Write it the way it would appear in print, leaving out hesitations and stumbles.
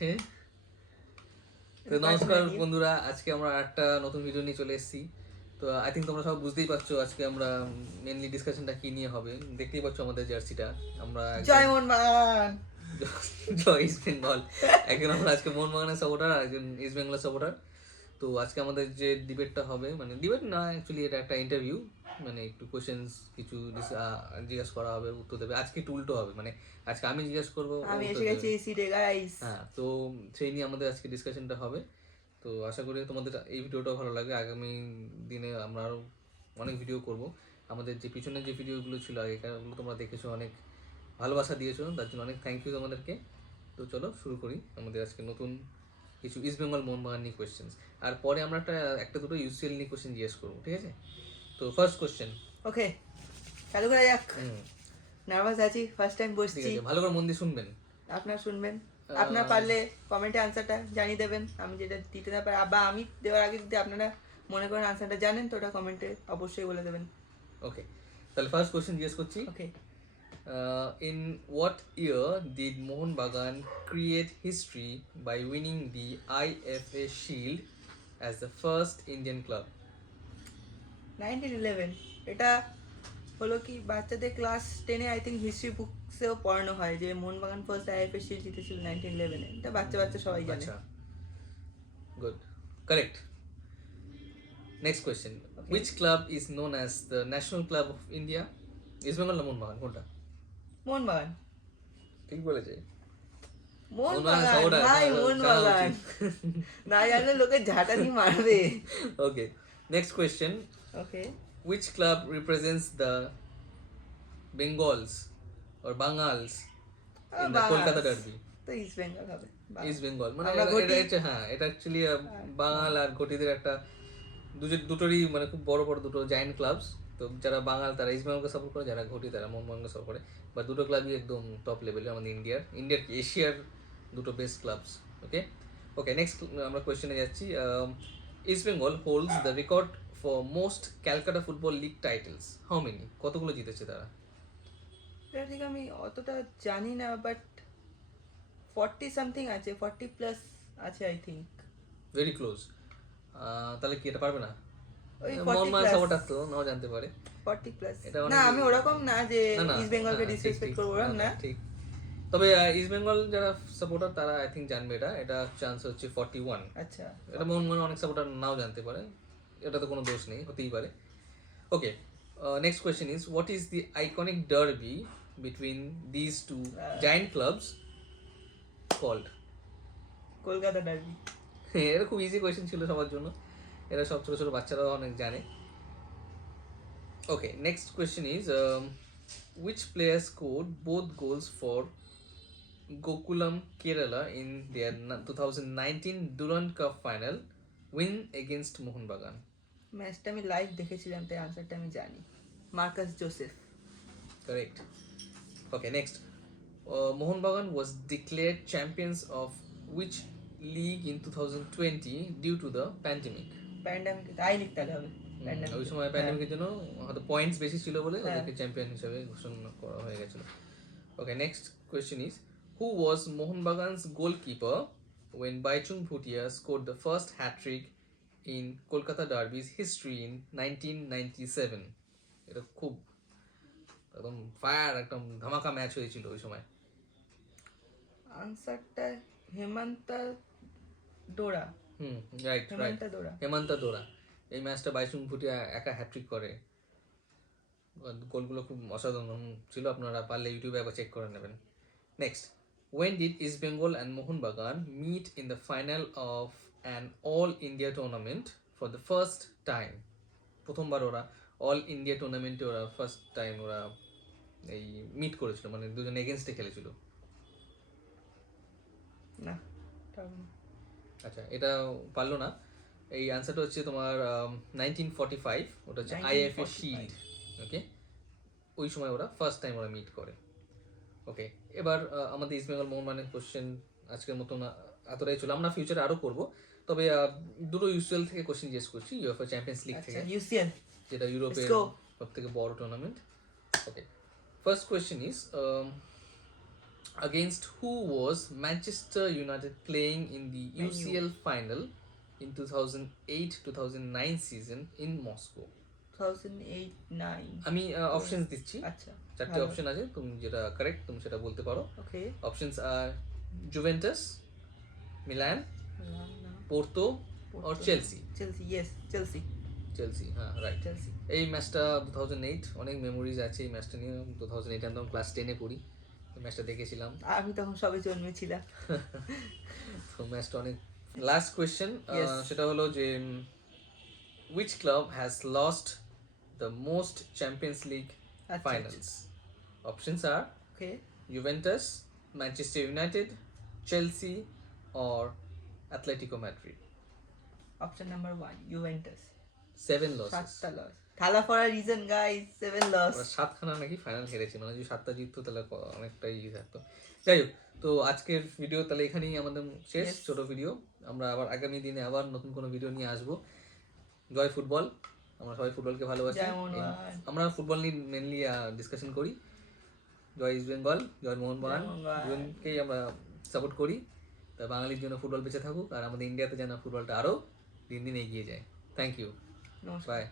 তো নমস্কার বন্ধুরা, আজকে আমরা একটা নতুন ভিডিও নিয়ে চলে এসেছি। তো আই থিঙ্ক তোমরা সব বুঝতেই পারছো আজকে আমরা মেনলি ডিসকাশনটা কি নিয়ে হবে। দেখতেই পাচ্ছ আমাদের জার্সিটা, আমরা জয় মোহনবাগান, জয় ইস্ট বেঙ্গল। একজন আমরা আজকে মোহনবাগানের সাপোর্টার আর একজন ইস্ট বেঙ্গলের সাপোর্টার। তো আজকে আমাদের যে ডিবেটটা হবে, মানে ডিবেট না, অ্যাকচুয়ালি এটা একটা ইন্টারভিউ, মানে একটু কোশ্চেন্স কিছু জিজ্ঞাসা করা হবে, উত্তর দেবে। আজকে একটু উল্টো হবে, মানে আজকে আমি জিজ্ঞেস করবো, ও আমি উত্তর এসে দেবে। গেছি সিটে গাইস। হ্যাঁ, তো সেই নিয়ে আমাদের আজকে ডিসকাশনটা হবে। তো আশা করি তোমাদের এই ভিডিওটাও ভালো লাগবে। আগামী দিনে আমরা আরও অনেক ভিডিও করব। আমাদের যে পিছনের যে ভিডিওগুলো ছিল আগেকার, ওগুলো তোমরা দেখেছো, অনেক ভালোবাসা দিয়েছো, তার জন্য অনেক থ্যাংক ইউ তোমাদেরকে। তো চলো শুরু করি আমাদের আজকে নতুন কিছু ইস্ট বেঙ্গল মোহনবাগান নিয়ে কোয়েশ্চেন্স, আর পরে আমরা একটা দুটো ইউসিএল নিয়ে কোয়েশ্চেন জিজ্ঞেস করবো, ঠিক আছে? তো ফার্স্ট কোয়েশ্চেন। ওকে, চালু করা যাক। নার্ভাস আছি, ফার্স্ট টাইম ঠিক বসছি। আছে, ভালো করে মন দিয়ে শুনবেন। আপনার শুনবেন, আপনার পারলে কমেন্টে আনসারটা জানিয়ে দেবেন। আমি যেটা দিতে না পারি বা আমি দেওয়ার আগে যদি আপনারা মনে করেন আনসারটা জানেন, তো ওটা কমেন্টে অবশ্যই বলে দেবেন। ওকে, তাহলে ফার্স্ট কোয়েশ্চেন জিজ্ঞেস করছি। ওকে, In what year did Mohun Bagan create history by winning the IFA Shield as the first Indian club? 1911। এটা হলো কি, বাচ্চাদের ক্লাস 10-এ আই থিঙ্ক হিস্ট্রি বুকসেও পড়ানো হয় যে মোহনবাগান ফার্স্ট আইএফএ শিল্ড জিতেছিল 1911-এ। এটা বাচ্চা বাচ্চা সবাই জানে। Acha. Good. Correct. Next question. Okay. Which club is known as the National Club of India? East Bengal না মোহনবাগান, কোনটা? মোহনবাগান, ঠিক বলেছে। মোহনবাগান ভাই, মোহনবাগান না জানলে লোকে ঝাঁটানি মারবে। Okay. Next question. Okay, Which club represents the Bengals or Bangals in the Kolkata Derby? তো ইস্ট বেঙ্গল হবে। ইস্ট বেঙ্গল, মানে আমরা ঘটি। হ্যাঁ, এটা অ্যাকচুয়ালি বাঙাল আর ঘটিদের একটা দুটোরই মানে খুব বড় বড় দুটো জায়ান্ট ক্লাবস। তো যারা বাঙাল তারা ইস্ট বেঙ্গলকে সাপোর্ট করে, যারা ঘটি তারা মোহনবাগানকে সাপোর্ট করে। বা দুটো ক্লাবই একদম টপ লেভেলে আমাদের ইন্ডিয়ার কি এশিয়ার দুটো বেস্ট ক্লাবস। ওকে ওকে, নেক্সট আমরা কোয়েশ্চেনে যাচ্ছি। East Bengal holds the record for most Calcutta football league titles. How many? কতগুলো জিতেছে তারা? এটা ঠিক আমি অতটা জানি না, বাট 40 সামথিং আছে, 40 প্লাস আছে আই থিঙ্ক। Very close. তাহলে কি এটা পারবে না? ওই 40 মোহনবাগান প্লাস, সাপোর্টার তো নাও জানতে পারে। 40 প্লাস। এটা না আমি ওরকম না যে না, ইস্ট বেঙ্গলকে ঠিক, ডিসরেসপেক্ট ঠিক, করব, ওরকম না। ঠিক। তবে ইস্ট বেঙ্গল যারা সাপোর্টার তারা আই থিঙ্ক জানবে এটা চান্স হচ্ছে 41। আচ্ছা, এটা মোহনবাগান অনেক সাপোর্টার নাও জানতে পারে, এটা তো কোনো দোষ নেই, হতেই পারে। Okay, next question is what is the iconic derby between this two giant clubs called? Kolkata derby. এটা খুব ইজি কোয়েশ্চেন ছিল সবার জন্য, এরা সব ছোট ছোট বাচ্চারাও অনেক জানে। Okay, next question is which player scored both goals for Gokulam Kerala in their 2019 Durand Cup final win against Mohun Bagan? ম্যাচটা আমি লাইভ দেখেছিলাম, তাই আনসারটা আমি জানি। Marcus Joseph. Correct. Okay, next. Mohun Bagan was declared champions of which league in 2020 due to the pandemic? Pandemic I লিখতে হবে। ওই সময় প্যান্ডেমিকের জন্য হয়তো পয়েন্টস বেশি ছিল বলে ওদেরকে চ্যাম্পিয়ন হিসেবে ঘোষণা করা হয়ে গেছিল। Okay, next question is who was Mohun Bagan's goalkeeper when Baichung Bhutia scored the first hat-trick in Kolkata Derby's history in 1997? এটা খুব একদম ফায়ার, একদম ধামাকা ম্যাচ হয়েছিল ওই সময়। আনসারটা হেমন্ত ডোরা। রাইট, হেমন্ত দোরা। এই ম্যাচটা বাইচুং ভুটিয়া একা হ্যাট্রিক করে। গোলগুলো খুব অসাধারণ ছিল, আপনারা পারলে ইউটিউবে একবার চেক করে নেবেন। Next, when did East Bengal and Mohun Bagan meet in the final of an all India tournament for the first time? প্রথমবার ওরা অল ইন্ডিয়া টুর্নামেন্টে ওরা ফার্স্ট টাইম ওরা এই মিট করেছিল, মানে দুজন এগেনস্টে খেলেছিল। না, আচ্ছা, এটা পারলো না। এই আনসারটা হচ্ছে তোমার 1945, ওটা হচ্ছে আইএফএ শিল্ড। ওকে, ওই সময় ওরা ফার্স্ট টাইম ওরা মিট করে। ওকে, এবার আমাদের ইস্ট বেঙ্গল মোহনবাগানের কোশ্চেন আজকের মতো এতটাই ছিল, আমরা ফিউচারে আরও করবো। তবে দুটো ইউসিএল থেকে কোশ্চেন জিজ্ঞেস করছি, ইউএফএ চ্যাম্পিয়ন্স লিগ থেকে, যেটা ইউরোপের সব থেকে বড় tournament. Okay, first question is against who was Manchester United playing in the Man U. UCL final in 2008-2009 season in Moscow? 2008-9 আমি অপশনস দিচ্ছি, আচ্ছা চারটে অপশন আছে, তুমি যেটা কারেক্ট তুমি সেটা বলতে পারো। ওকে অপশনস আর Juventus, Milan, Porto or Chelsea. Chelsea yes Chelsea Chelsea, হ্যাঁ রাইট। চেলসি এই ম্যাচটা 2008, অনেক মেমোরিজ আছে এই ম্যাচটা নিয়ে। 2008 আমি তখন ক্লাস 10-এ পড়ি, এই ম্যাচটা দেখেছিলাম। আমি তখন সবে জন্মেছিলাম। তো ম্যাচটা অনেক। Last question, Yes. সেটা হলো যে which club has lost the most Champions League আচ্ছা, finals? Options are okay Juventus, Manchester United, Chelsea or Atletico Madrid. Option number 1 Juventus. 7 losses. 7টা loss, Thala for a reason guys, 7 loss. ওরা 7খানা নাকি final হেরেছে, মানে যদি 7টা জিততো তাহলে অনেকটাই ইয়ে থাকতো। যাই হোক, তো আজকের ভিডিও তাহলে এখানেই আমাদের শেষ, Yes. ছোট ভিডিও। আমরা আবার আগামী দিনে আবার নতুন কোনো ভিডিও নিয়ে আসবো। জয় ফুটবল, আমরা সবাই ফুটবলকে ভালোবাসি। জয় মোহনবাগান। আমরা ফুটবল নিয়ে মেনলি ডিসকাশন করি। জয় ইস্ট বেঙ্গল, জয় মোহনবাগান, জয় মোহনবাগান। দুজনকেই আমরা সাপোর্ট করি। তা বাঙালির জন্য ফুটবল বেঁচে থাকুক, আর আমাদের ইন্ডিয়াতে যেন ফুটবলটা আরও দিন দিন এগিয়ে যায়। থ্যাংক ইউ, নমস্কার। বাই।